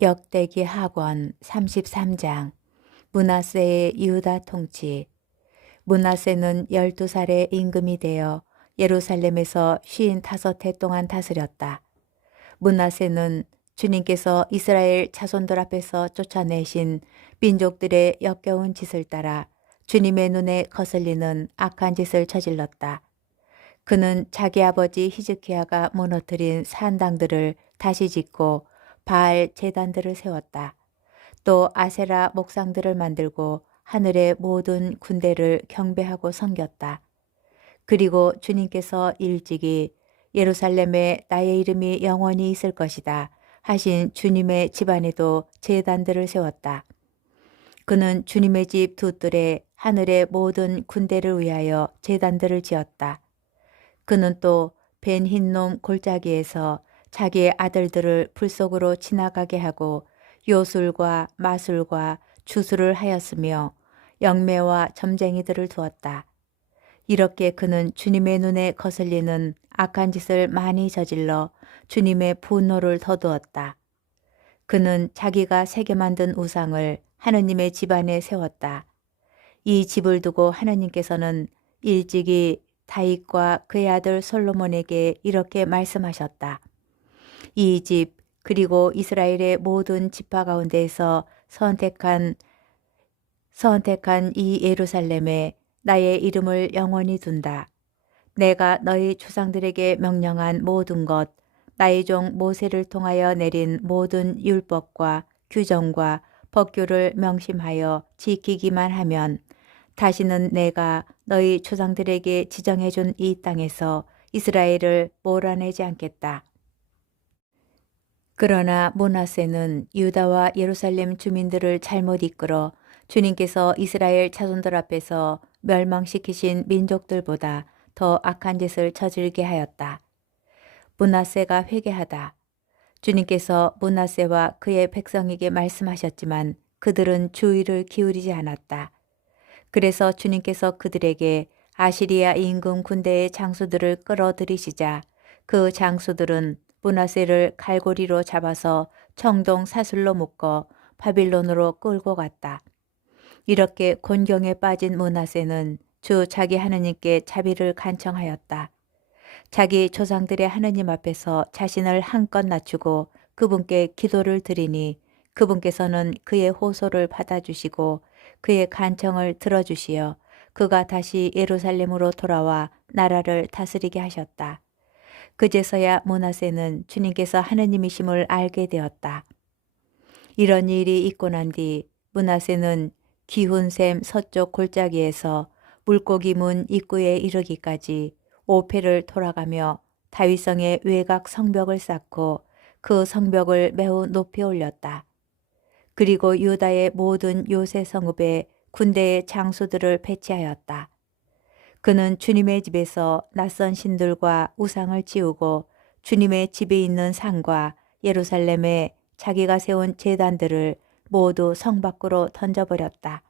역대기 하권 33장. 므낫세의 유다 통치. 므낫세는 12살의 임금이 되어 예루살렘에서 55해 동안 다스렸다. 므낫세는 주님께서 이스라엘 자손들 앞에서 쫓아내신 민족들의 역겨운 짓을 따라 주님의 눈에 거슬리는 악한 짓을 저질렀다. 그는 자기 아버지 히즈키야가 무너뜨린 산당들을 다시 짓고 바알 제단들을 세웠다. 또 아세라 목상들을 만들고 하늘의 모든 군대를 경배하고 섬겼다. 그리고 주님께서 일찍이 예루살렘에 나의 이름이 영원히 있을 것이다 하신 주님의 집안에도 제단들을 세웠다. 그는 주님의 집 두 뜰에 하늘의 모든 군대를 위하여 제단들을 지었다. 그는 또 벤 흰놈 골짜기에서 자기의 아들들을 불 속으로 지나가게 하고 요술과 마술과 주술을 하였으며 영매와 점쟁이들을 두었다. 이렇게 그는 주님의 눈에 거슬리는 악한 짓을 많이 저질러 주님의 분노를 더두었다. 그는 자기가 새겨 만든 우상을 하느님의 집안에 세웠다. 이 집을 두고 하느님께서는 일찍이 다윗과 그의 아들 솔로몬에게 이렇게 말씀하셨다. 이 집 그리고 이스라엘의 모든 지파 가운데에서 선택한 이 예루살렘에 나의 이름을 영원히 둔다. 내가 너희 조상들에게 명령한 모든 것, 나의 종 모세를 통하여 내린 모든 율법과 규정과 법규를 명심하여 지키기만 하면 다시는 내가 너희 조상들에게 지정해 준 이 땅에서 이스라엘을 몰아내지 않겠다. 그러나 므낫세는 유다와 예루살렘 주민들을 잘못 이끌어 주님께서 이스라엘 자손들 앞에서 멸망시키신 민족들보다 더 악한 짓을 저질게 하였다. 므낫세가 회개하다. 주님께서 므낫세와 그의 백성에게 말씀하셨지만 그들은 주의를 기울이지 않았다. 그래서 주님께서 그들에게 아시리아 임금 군대의 장수들을 끌어들이시자 그 장수들은 므낫세를 갈고리로 잡아서 청동 사슬로 묶어 바빌론으로 끌고 갔다. 이렇게 곤경에 빠진 므낫세는 주 자기 하느님께 자비를 간청하였다. 자기 조상들의 하느님 앞에서 자신을 한껏 낮추고 그분께 기도를 드리니 그분께서는 그의 호소를 받아주시고 그의 간청을 들어주시어 그가 다시 예루살렘으로 돌아와 나라를 다스리게 하셨다. 그제서야 므낫세는 주님께서 하느님이심을 알게 되었다. 이런 일이 있고 난 뒤 므낫세는 기훈샘 서쪽 골짜기에서 물고기 문 입구에 이르기까지 오페를 돌아가며 다윗성의 외곽 성벽을 쌓고 그 성벽을 매우 높이 올렸다. 그리고 유다의 모든 요새 성읍에 군대의 장수들을 배치하였다. 그는 주님의 집에서 낯선 신들과 우상을 지우고 주님의 집에 있는 산과 예루살렘에 자기가 세운 제단들을 모두 성 밖으로 던져버렸다.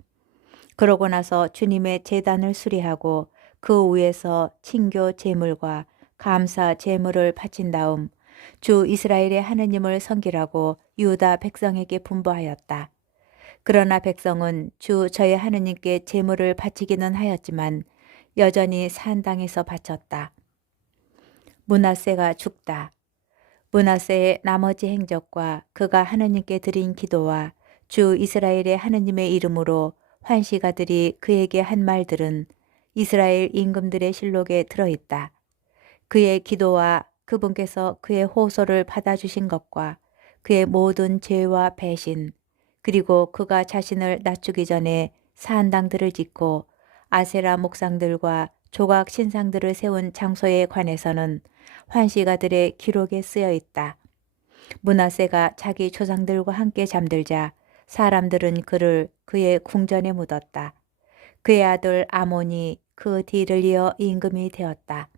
그러고 나서 주님의 제단을 수리하고 그 위에서 친교 제물과 감사 제물을 바친 다음 주 이스라엘의 하느님을 섬기라고 유다 백성에게 분부하였다. 그러나 백성은 주 저의 하느님께 제물을 바치기는 하였지만 여전히 산당에서 바쳤다. 므낫세가 죽다. 므낫세의 나머지 행적과 그가 하느님께 드린 기도와 주 이스라엘의 하느님의 이름으로 환시가들이 그에게 한 말들은 이스라엘 임금들의 실록에 들어있다. 그의 기도와 그분께서 그의 호소를 받아주신 것과 그의 모든 죄와 배신, 그리고 그가 자신을 낮추기 전에 산당들을 짓고 아세라 목상들과 조각 신상들을 세운 장소에 관해서는 환시가들의 기록에 쓰여 있다. 므낫세가 자기 조상들과 함께 잠들자 사람들은 그를 그의 궁전에 묻었다. 그의 아들 아몬이 그 뒤를 이어 임금이 되었다.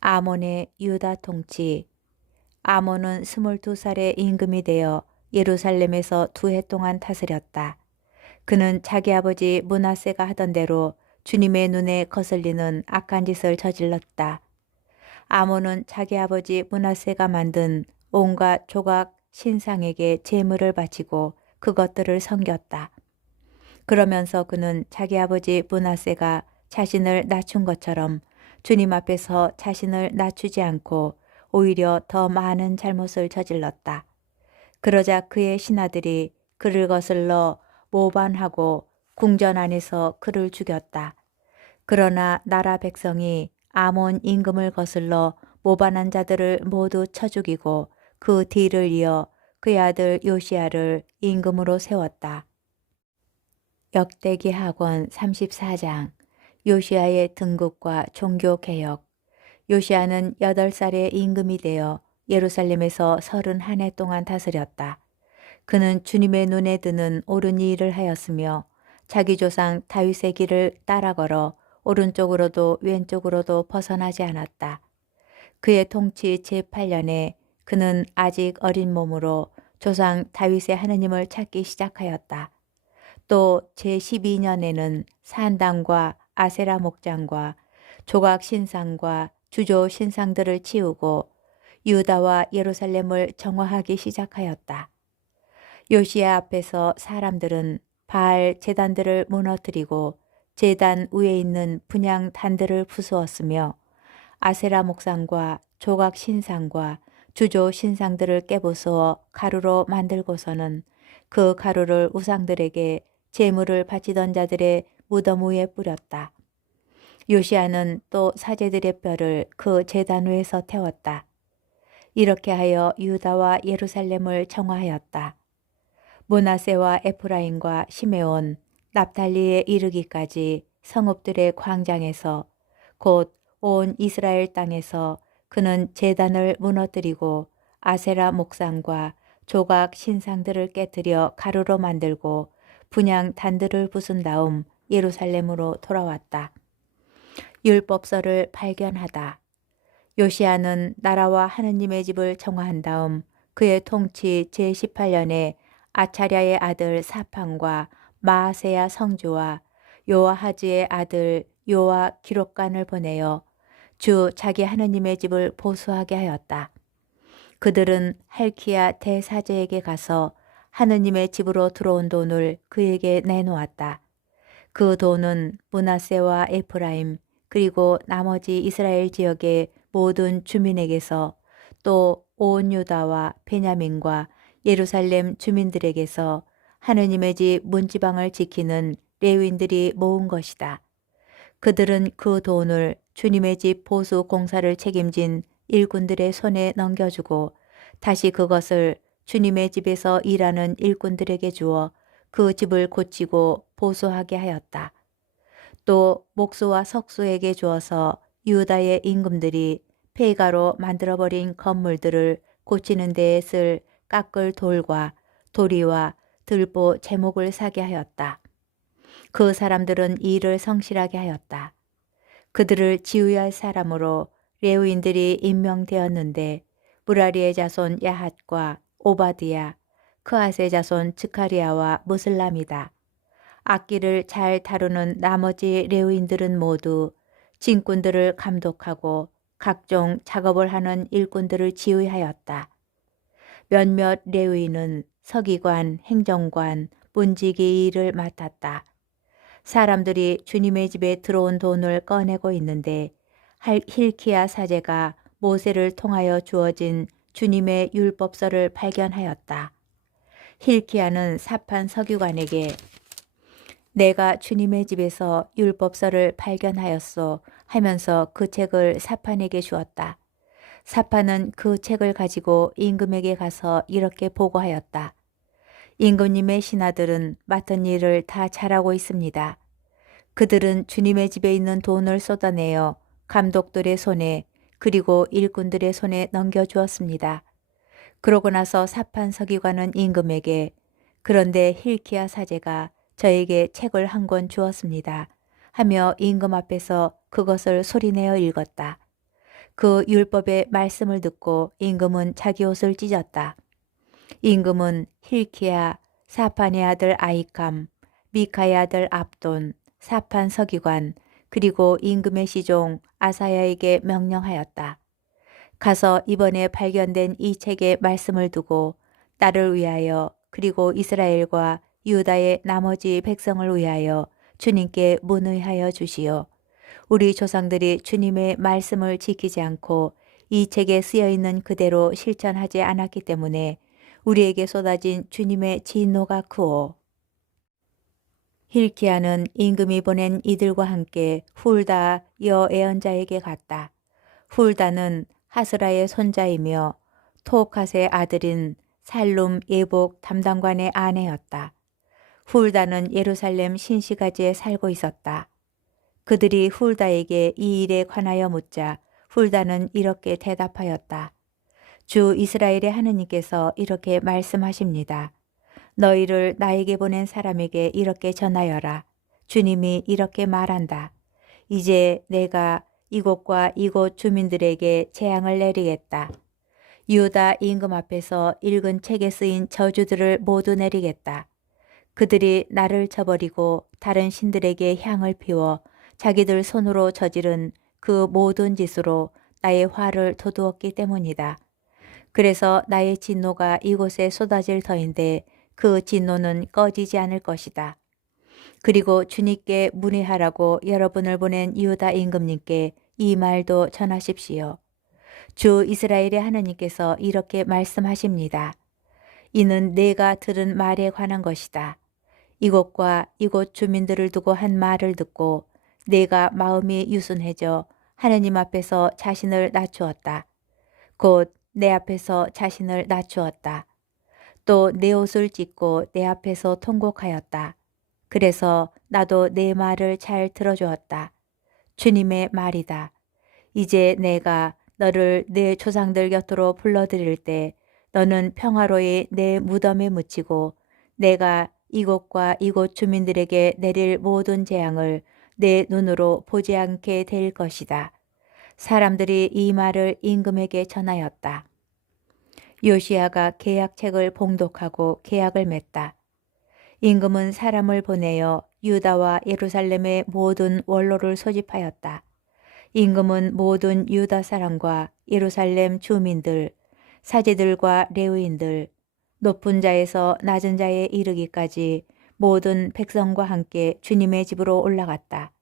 아몬의 유다 통치. 아몬은 22살의 임금이 되어 예루살렘에서 2해 동안 다스렸다. 그는 자기 아버지 므낫세가 하던 대로 주님의 눈에 거슬리는 악한 짓을 저질렀다. 아몬은 자기 아버지 므낫세가 만든 온갖 조각 신상에게 제물을 바치고 그것들을 섬겼다. 그러면서 그는 자기 아버지 므낫세가 자신을 낮춘 것처럼 주님 앞에서 자신을 낮추지 않고 오히려 더 많은 잘못을 저질렀다. 그러자 그의 신하들이 그를 거슬러 모반하고 궁전 안에서 그를 죽였다. 그러나 나라 백성이 아몬 임금을 거슬러 모반한 자들을 모두 쳐 죽이고 그 뒤를 이어 그의 아들 요시야를 임금으로 세웠다. 역대기 학원 34장 요시야의 등극과 종교개혁. 요시야는 8살에 임금이 되어 예루살렘에서 31해 동안 다스렸다. 그는 주님의 눈에 드는 옳은 일을 하였으며 자기 조상 다윗의 길을 따라 걸어 오른쪽으로도 왼쪽으로도 벗어나지 않았다. 그의 통치 제8년에 그는 아직 어린 몸으로 조상 다윗의 하느님을 찾기 시작하였다. 또 제12년에는 산당과 아세라 목장과 조각 신상과 주조 신상들을 치우고 유다와 예루살렘을 정화하기 시작하였다. 요시야 앞에서 사람들은 바알 제단들을 무너뜨리고 제단 위에 있는 분향 단들을 부수었으며 아세라 목상과 조각 신상과 주조 신상들을 깨부수어 가루로 만들고서는 그 가루를 우상들에게 제물을 바치던 자들의 무덤 위에 뿌렸다. 요시야는 또 사제들의 뼈를 그 제단 위에서 태웠다. 이렇게 하여 유다와 예루살렘을 정화하였다. 므낫세와 에프라임과 시메온, 납달리에 이르기까지 성읍들의 광장에서 곧 온 이스라엘 땅에서 그는 제단을 무너뜨리고 아세라 목상과 조각 신상들을 깨뜨려 가루로 만들고 분향 단들을 부순 다음 예루살렘으로 돌아왔다. 율법서를 발견하다. 요시야는 나라와 하느님의 집을 정화한 다음 그의 통치 제18년에 아차랴의 아들 사판과 마아세야 성주와 요아하즈의 아들 요아 기록관을 보내어 주 자기 하느님의 집을 보수하게 하였다. 그들은 할키야 대사제에게 가서 하느님의 집으로 들어온 돈을 그에게 내놓았다. 그 돈은 므낫세와 에프라임 그리고 나머지 이스라엘 지역의 모든 주민에게서 또 온 유다와 베냐민과 예루살렘 주민들에게서 하느님의 집 문지방을 지키는 레위인들이 모은 것이다. 그들은 그 돈을 주님의 집 보수 공사를 책임진 일꾼들의 손에 넘겨주고 다시 그것을 주님의 집에서 일하는 일꾼들에게 주어 그 집을 고치고 보수하게 하였다. 또 목수와 석수에게 주어서 유다의 임금들이 폐가로 만들어버린 건물들을 고치는 데에 쓸 깎을 돌과 도리와 들보 제목을 사게 하였다. 그 사람들은 이 일을 성실하게 하였다. 그들을 지휘할 사람으로 레위인들이 임명되었는데 무라리의 자손 야핫과 오바드야, 크앗의 자손 즈카리아와 무슬람이다. 악기를 잘 다루는 나머지 레위인들은 모두 진꾼들을 감독하고 각종 작업을 하는 일꾼들을 지휘하였다. 몇몇 레위인은 서기관, 행정관, 문지기 일을 맡았다. 사람들이 주님의 집에 들어온 돈을 꺼내고 있는데 힐키야 사제가 모세를 통하여 주어진 주님의 율법서를 발견하였다. 힐키야는 사판 서기관에게 내가 주님의 집에서 율법서를 발견하였소 하면서 그 책을 사판에게 주었다. 사판은 그 책을 가지고 임금에게 가서 이렇게 보고하였다. 임금님의 신하들은 맡은 일을 다 잘하고 있습니다. 그들은 주님의 집에 있는 돈을 쏟아내어 감독들의 손에 그리고 일꾼들의 손에 넘겨주었습니다. 그러고 나서 사판 서기관은 임금에게 그런데 힐키야 사제가 저에게 책을 한 권 주었습니다. 하며 임금 앞에서 그것을 소리내어 읽었다. 그 율법의 말씀을 듣고 임금은 자기 옷을 찢었다. 임금은 힐키야, 사판의 아들 아이캄, 미카의 아들 압돈, 사판 서기관, 그리고 임금의 시종 아사야에게 명령하였다. 가서 이번에 발견된 이 책의 말씀을 두고 딸을 위하여 그리고 이스라엘과 유다의 나머지 백성을 위하여 주님께 문의하여 주시오. 우리 조상들이 주님의 말씀을 지키지 않고 이 책에 쓰여 있는 그대로 실천하지 않았기 때문에 우리에게 쏟아진 주님의 진노가 크오. hilki야는 임금이 보낸 이들과 함께 훌다 여애언자에게 갔다. 훌다는 하스라의 손자이며 토오캇의 아들인 살룸 예복 담당관의 아내였다. 훌다는 예루살렘 신시가지에 살고 있었다. 그들이 훌다에게 이 일에 관하여 묻자 훌다는 이렇게 대답하였다. 주 이스라엘의 하느님께서 이렇게 말씀하십니다. 너희를 나에게 보낸 사람에게 이렇게 전하여라. 주님이 이렇게 말한다. 이제 내가 이곳과 이곳 주민들에게 재앙을 내리겠다. 유다 임금 앞에서 읽은 책에 쓰인 저주들을 모두 내리겠다. 그들이 나를 저버리고 다른 신들에게 향을 피워 자기들 손으로 저지른 그 모든 짓으로 나의 화를 돋우었기 때문이다. 그래서 나의 진노가 이곳에 쏟아질 터인데 그 진노는 꺼지지 않을 것이다. 그리고 주님께 문의하라고 여러분을 보낸 유다 임금님께 이 말도 전하십시오. 주 이스라엘의 하느님께서 이렇게 말씀하십니다. 이는 내가 들은 말에 관한 것이다. 이곳과 이곳 주민들을 두고 한 말을 듣고 내가 마음이 유순해져 하느님 앞에서 자신을 낮추었다. 곧 내 앞에서 자신을 낮추었다. 또 내 옷을 찢고 내 앞에서 통곡하였다. 그래서 나도 내 말을 잘 들어주었다. 주님의 말이다. 이제 내가 너를 내 조상들 곁으로 불러들일 때 너는 평화로이 내 무덤에 묻히고 내가 이곳과 이곳 주민들에게 내릴 모든 재앙을 내 눈으로 보지 않게 될 것이다. 사람들이 이 말을 임금에게 전하였다. 요시야가 계약책을 봉독하고 계약을 맺다. 임금은 사람을 보내어 유다와 예루살렘의 모든 원로를 소집하였다. 임금은 모든 유다 사람과 예루살렘 주민들, 사제들과 레위인들, 높은 자에서 낮은 자에 이르기까지 모든 백성과 함께 주님의 집으로 올라갔다.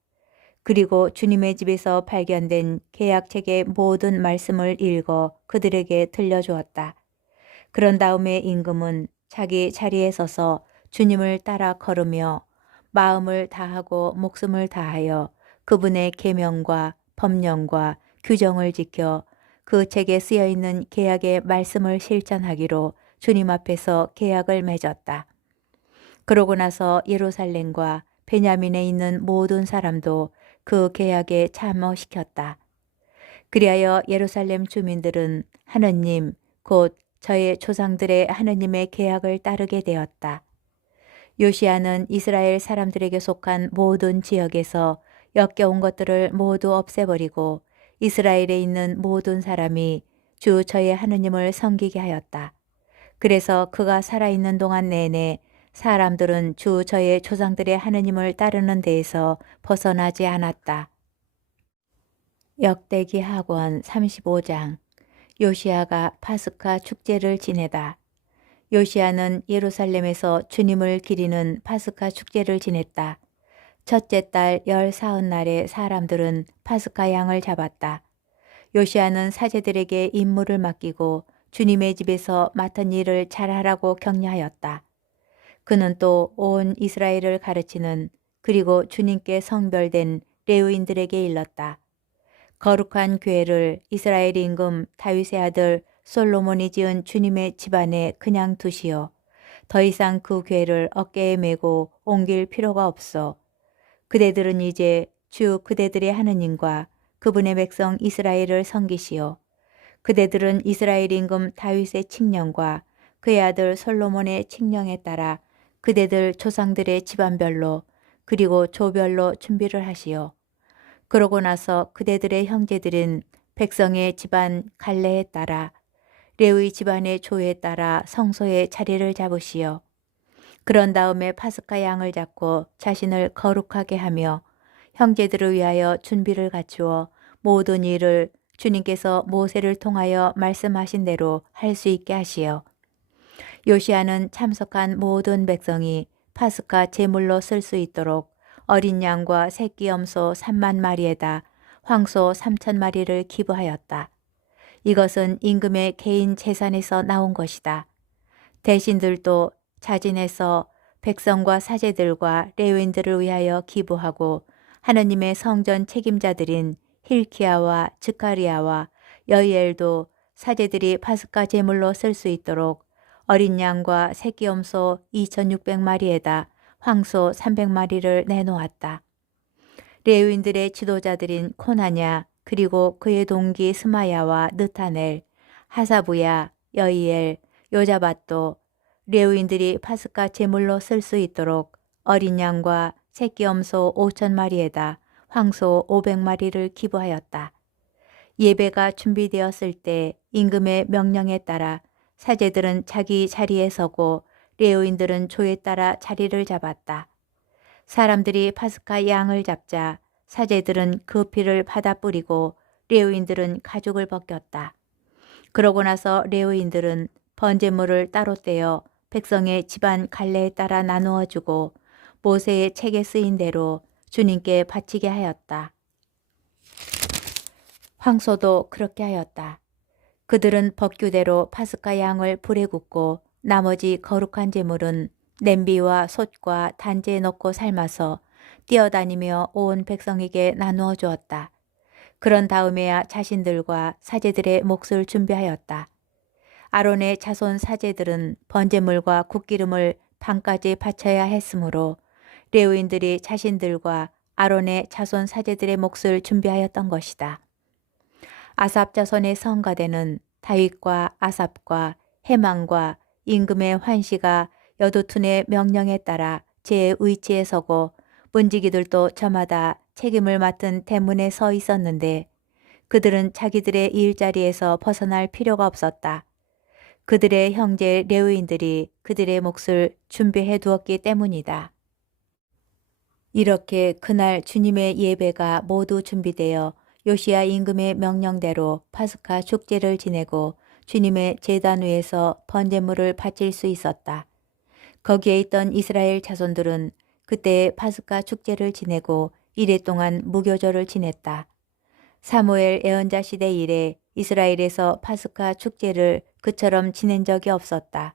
그리고 주님의 집에서 발견된 계약책의 모든 말씀을 읽어 그들에게 들려주었다. 그런 다음에 임금은 자기 자리에 서서 주님을 따라 걸으며 마음을 다하고 목숨을 다하여 그분의 계명과 법령과 규정을 지켜 그 책에 쓰여 있는 계약의 말씀을 실천하기로 주님 앞에서 계약을 맺었다. 그러고 나서 예루살렘과 베냐민에 있는 모든 사람도 그 계약에 참여시켰다. 그리하여 예루살렘 주민들은 하느님 곧 저의 조상들의 하느님의 계약을 따르게 되었다. 요시야는 이스라엘 사람들에게 속한 모든 지역에서 역겨운 것들을 모두 없애버리고 이스라엘에 있는 모든 사람이 주 저의 하느님을 섬기게 하였다. 그래서 그가 살아있는 동안 내내 사람들은 주 저의 조상들의 하느님을 따르는 데에서 벗어나지 않았다. 역대기 하권 35장. 요시야가 파스카 축제를 지내다. 요시야는 예루살렘에서 주님을 기리는 파스카 축제를 지냈다. 첫째 달 14날에 사람들은 파스카 양을 잡았다. 요시야는 사제들에게 임무를 맡기고 주님의 집에서 맡은 일을 잘하라고 격려하였다. 그는 또 온 이스라엘을 가르치는 그리고 주님께 성별된 레위인들에게 일렀다. 거룩한 궤를 이스라엘 임금 다윗의 아들 솔로몬이 지은 주님의 집안에 그냥 두시오. 더 이상 그 궤를 어깨에 메고 옮길 필요가 없어. 그대들은 이제 주 그대들의 하느님과 그분의 백성 이스라엘을 섬기시오. 그대들은 이스라엘 임금 다윗의 칙령과 그의 아들 솔로몬의 칙령에 따라 그대들 조상들의 집안별로 그리고 조별로 준비를 하시오. 그러고 나서 그대들의 형제들은 백성의 집안 갈래에 따라 레위 집안의 조에 따라 성소에 자리를 잡으시오. 그런 다음에 파스카 양을 잡고 자신을 거룩하게 하며 형제들을 위하여 준비를 갖추어 모든 일을 주님께서 모세를 통하여 말씀하신 대로 할 수 있게 하시오. 요시야는 참석한 모든 백성이 파스카 제물로 쓸 수 있도록 어린 양과 새끼 염소 3만 마리에다 황소 3천 마리를 기부하였다. 이것은 임금의 개인 재산에서 나온 것이다. 대신들도 자진해서 백성과 사제들과 레위인들을 위하여 기부하고 하느님의 성전 책임자들인 힐키야와 즈카리야와 여이엘도 사제들이 파스카 제물로 쓸 수 있도록 어린 양과 새끼 염소 2,600마리에다 황소 300마리를 내놓았다. 레위인들의 지도자들인 코나냐 그리고 그의 동기 스마야와 느타넬, 하사부야, 여이엘, 요자밧도 레위인들이 파스카 제물로 쓸 수 있도록 어린 양과 새끼 염소 5,000마리에다 황소 500마리를 기부하였다. 예배가 준비되었을 때 임금의 명령에 따라 사제들은 자기 자리에 서고 레위인들은 조에 따라 자리를 잡았다. 사람들이 파스카 양을 잡자 사제들은 그 피를 받아 뿌리고 레위인들은 가죽을 벗겼다. 그러고 나서 레위인들은 번제물을 따로 떼어 백성의 집안 갈래에 따라 나누어 주고 모세의 책에 쓰인 대로 주님께 바치게 하였다. 황소도 그렇게 하였다. 그들은 법규대로 파스카 양을 불에 굽고 나머지 거룩한 제물은 냄비와 솥과 단지에 넣고 삶아서 뛰어다니며 온 백성에게 나누어 주었다. 그런 다음에야 자신들과 사제들의 몫을 준비하였다. 아론의 자손 사제들은 번제물과 국기름을 밤까지 바쳐야 했으므로 레위인들이 자신들과 아론의 자손 사제들의 몫을 준비하였던 것이다. 아삽 자손의 성가대는 다윗과 아삽과 헤만과 임금의 환시가 여두툰의 명령에 따라 제 위치에 서고 문지기들도 저마다 책임을 맡은 대문에 서 있었는데 그들은 자기들의 일자리에서 벗어날 필요가 없었다. 그들의 형제 레위인들이 그들의 몫을 준비해 두었기 때문이다. 이렇게 그날 주님의 예배가 모두 준비되어 요시야 임금의 명령대로 파스카 축제를 지내고 주님의 제단 위에서 번제물을 바칠 수 있었다. 거기에 있던 이스라엘 자손들은 그때 파스카 축제를 지내고 이래 동안 무교절을 지냈다. 사무엘 예언자 시대 이래 이스라엘에서 파스카 축제를 그처럼 지낸 적이 없었다.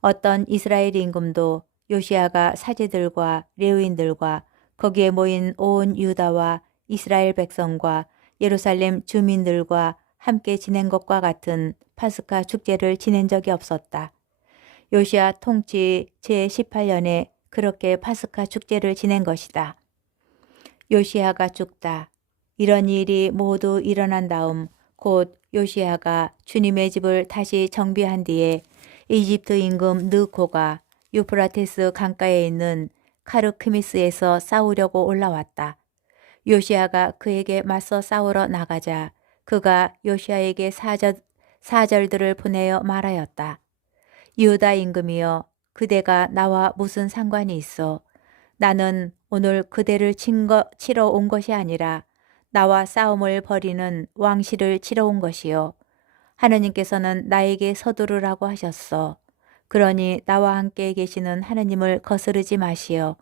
어떤 이스라엘 임금도 요시야가 사제들과 레위인들과 거기에 모인 온 유다와 이스라엘 백성과 예루살렘 주민들과 함께 지낸 것과 같은 파스카 축제를 지낸 적이 없었다. 요시야 통치 제18년에 그렇게 파스카 축제를 지낸 것이다. 요시야가 죽다. 이런 일이 모두 일어난 다음 곧 요시야가 주님의 집을 다시 정비한 뒤에 이집트 임금 느고가 유프라테스 강가에 있는 카르크미스에서 싸우려고 올라왔다. 요시야가 그에게 맞서 싸우러 나가자 그가 요시야에게 사절들을 보내어 말하였다. 유다 임금이여, 그대가 나와 무슨 상관이 있어? 나는 오늘 그대를 치러 온 것이 아니라 나와 싸움을 벌이는 왕실을 치러 온 것이요. 하느님께서는 나에게 서두르라고 하셨어. 그러니 나와 함께 계시는 하느님을 거스르지 마시오.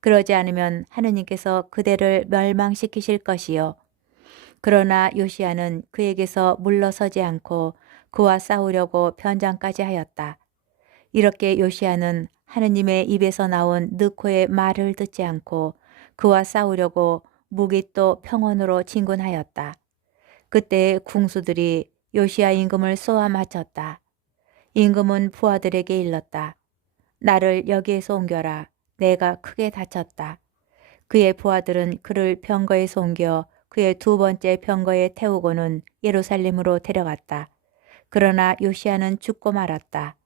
그러지 않으면 하느님께서 그대를 멸망시키실 것이요. 그러나 요시야는 그에게서 물러서지 않고 그와 싸우려고 변장까지 하였다. 이렇게 요시야는 하느님의 입에서 나온 느코의 말을 듣지 않고 그와 싸우려고 무기또 평원으로 진군하였다. 그때 궁수들이 요시야 임금을 쏘아 맞췄다. 임금은 부하들에게 일렀다. 나를 여기에서 옮겨라. 내가 크게 다쳤다. 그의 부하들은 그를 병거에서 옮겨 그의 두 번째 병거에 태우고는 예루살렘으로 데려갔다. 그러나 요시야는 죽고 말았다.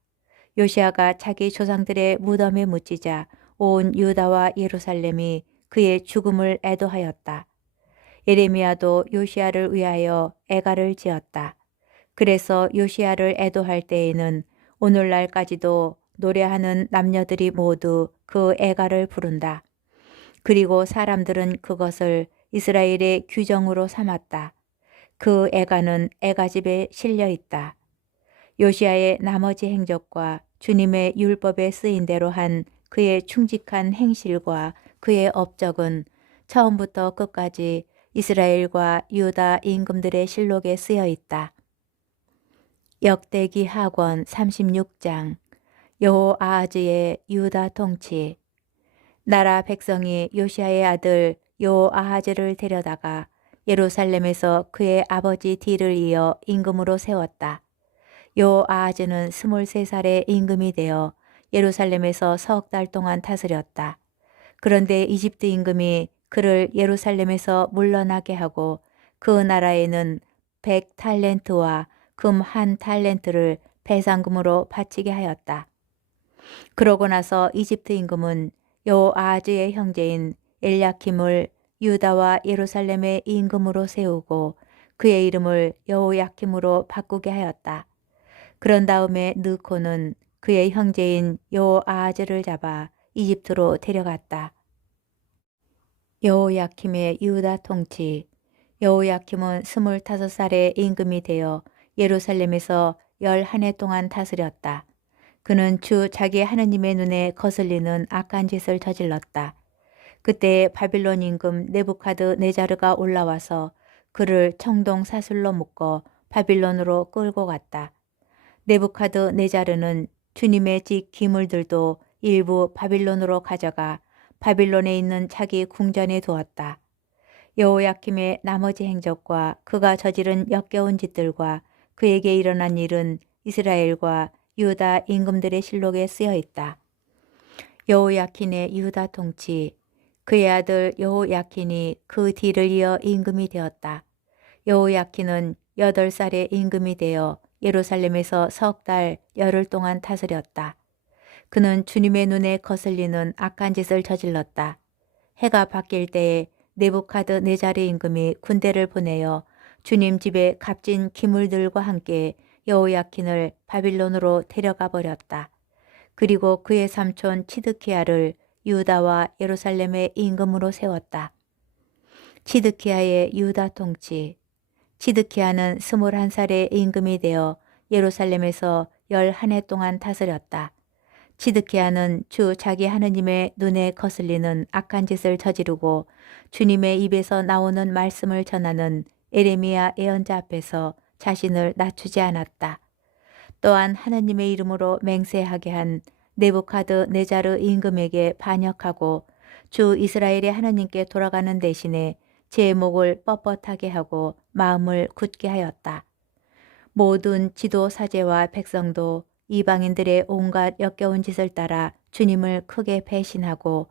요시야가 자기 조상들의 무덤에 묻히자 온 유다와 예루살렘이 그의 죽음을 애도하였다. 예레미야도 요시야를 위하여 애가를 지었다. 그래서 요시야를 애도할 때에는 오늘날까지도 노래하는 남녀들이 모두 그 애가를 부른다. 그리고 사람들은 그것을 이스라엘의 규정으로 삼았다. 그 애가는 애가집에 실려 있다. 요시야의 나머지 행적과 주님의 율법에 쓰인 대로 한 그의 충직한 행실과 그의 업적은 처음부터 끝까지 이스라엘과 유다 임금들의 실록에 쓰여 있다. 역대기 하권 36장 여호아하즈의 유다 통치. 나라 백성이 요시아의 아들 여호아하즈를 데려다가 예루살렘에서 그의 아버지 뒤를 이어 임금으로 세웠다. 여호아하즈는 23살의 임금이 되어 예루살렘에서 석 달 동안 다스렸다. 그런데 이집트 임금이 그를 예루살렘에서 물러나게 하고 그 나라에는 100달란트와 금 1달란트를 배상금으로 바치게 하였다. 그러고 나서 이집트 임금은 여호아하즈의 형제인 엘야킴을 유다와 예루살렘의 임금으로 세우고 그의 이름을 여호야킴으로 바꾸게 하였다. 그런 다음에 느코는 그의 형제인 여호아하즈를 잡아 이집트로 데려갔다. 여호야킴의 유다 통치. 여호야킴은 25살의 임금이 되어 예루살렘에서 11해 동안 다스렸다. 그는 주 자기 하느님의 눈에 거슬리는 악한 짓을 저질렀다. 그때 바빌론 임금 네부카드네자르가 올라와서 그를 청동 사슬로 묶어 바빌론으로 끌고 갔다. 네부카드네자르는 주님의 집 기물들도 일부 바빌론으로 가져가 바빌론에 있는 자기 궁전에 두었다. 여호야킴의 나머지 행적과 그가 저지른 역겨운 짓들과 그에게 일어난 일은 이스라엘과 유다 임금들의 실록에 쓰여 있다. 여호야킨의 유다 통치. 그의 아들 여호야킨이 그 뒤를 이어 임금이 되었다. 여호야킨은 8살의 임금이 되어 예루살렘에서 석 달 열흘 동안 다스렸다. 그는 주님의 눈에 거슬리는 악한 짓을 저질렀다. 해가 바뀔 때에 네부카드네자르 임금이 군대를 보내어 주님 집에 값진 기물들과 함께 여호야킨을 바빌론으로 데려가 버렸다. 그리고 그의 삼촌 치드키야를 유다와 예루살렘의 임금으로 세웠다. 치드키야의 유다 통치. 치드키야는 21살의 임금이 되어 예루살렘에서 11해 동안 다스렸다. 치드키야는 주 자기 하느님의 눈에 거슬리는 악한 짓을 저지르고 주님의 입에서 나오는 말씀을 전하는 에레미야 예언자 앞에서 자신을 낮추지 않았다. 또한 하느님의 이름으로 맹세하게 한 네부카드네자르 임금에게 반역하고 주 이스라엘의 하느님께 돌아가는 대신에 제 목을 뻣뻣하게 하고 마음을 굳게 하였다. 모든 지도 사제와 백성도 이방인들의 온갖 역겨운 짓을 따라 주님을 크게 배신하고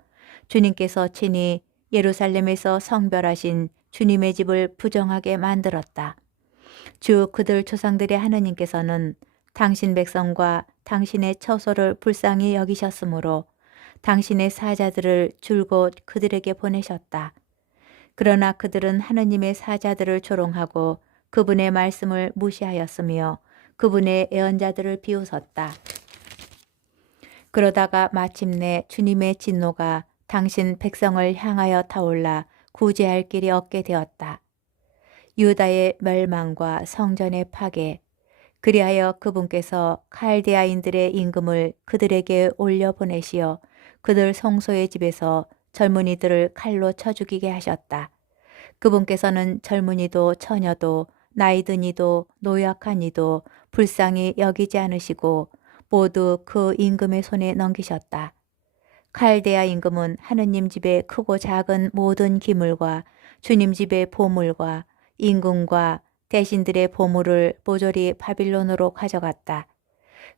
주님께서 친히 예루살렘에서 성별하신 주님의 집을 부정하게 만들었다. 주 그들 조상들의 하느님께서는 당신 백성과 당신의 처소를 불쌍히 여기셨으므로 당신의 사자들을 줄곧 그들에게 보내셨다. 그러나 그들은 하느님의 사자들을 조롱하고 그분의 말씀을 무시하였으며 그분의 예언자들을 비웃었다. 그러다가 마침내 주님의 진노가 당신 백성을 향하여 타올라 구제할 길이 없게 되었다. 유다의 멸망과 성전의 파괴. 그리하여 그분께서 칼디아인들의 임금을 그들에게 올려보내시어 그들 성소의 집에서 젊은이들을 칼로 쳐 죽이게 하셨다. 그분께서는 젊은이도 처녀도 나이든 이도 노약한 이도 불쌍히 여기지 않으시고 모두 그 임금의 손에 넘기셨다. 칼데아 임금은 하느님 집의 크고 작은 모든 기물과 주님 집의 보물과 임금과 대신들의 보물을 모조리 바빌론으로 가져갔다.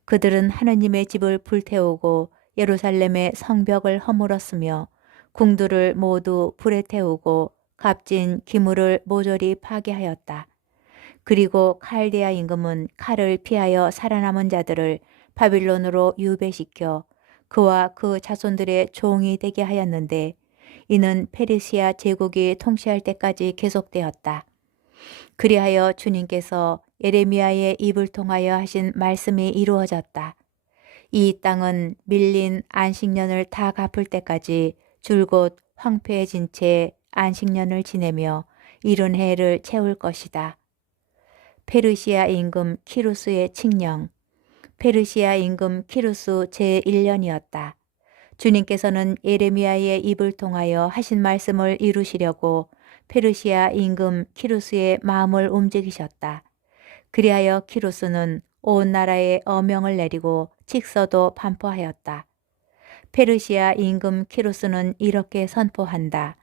그들은 하느님의 집을 불태우고 예루살렘의 성벽을 허물었으며 궁들을 모두 불에 태우고 값진 기물을 모조리 파괴하였다. 그리고 칼데아 임금은 칼을 피하여 살아남은 자들을 바빌론으로 유배시켜 그와 그 자손들의 종이 되게 하였는데 이는 페르시아 제국이 통치할 때까지 계속되었다. 그리하여 주님께서 예레미야의 입을 통하여 하신 말씀이 이루어졌다. 이 땅은 밀린 안식년을 다 갚을 때까지 줄곧 황폐해진 채 안식년을 지내며 70해를 채울 것이다. 페르시아 임금 키루스의 칙령. 페르시아 임금 키루스 제1년이었다. 주님께서는 예레미야의 입을 통하여 하신 말씀을 이루시려고 페르시아 임금 키루스의 마음을 움직이셨다. 그리하여 키루스는 온 나라에 어명을 내리고 직서도 반포하였다. 페르시아 임금 키루스는 이렇게 선포한다.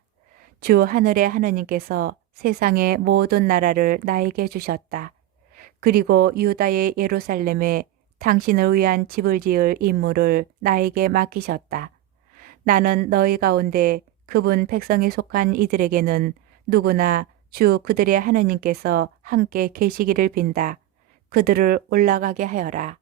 주 하늘의 하느님께서 세상의 모든 나라를 나에게 주셨다. 그리고 유다의 예루살렘에 당신을 위한 집을 지을 임무를 나에게 맡기셨다. 나는 너희 가운데 그분 백성에 속한 이들에게는 누구나 주 그들의 하느님께서 함께 계시기를 빈다. 그들을 올라가게 하여라.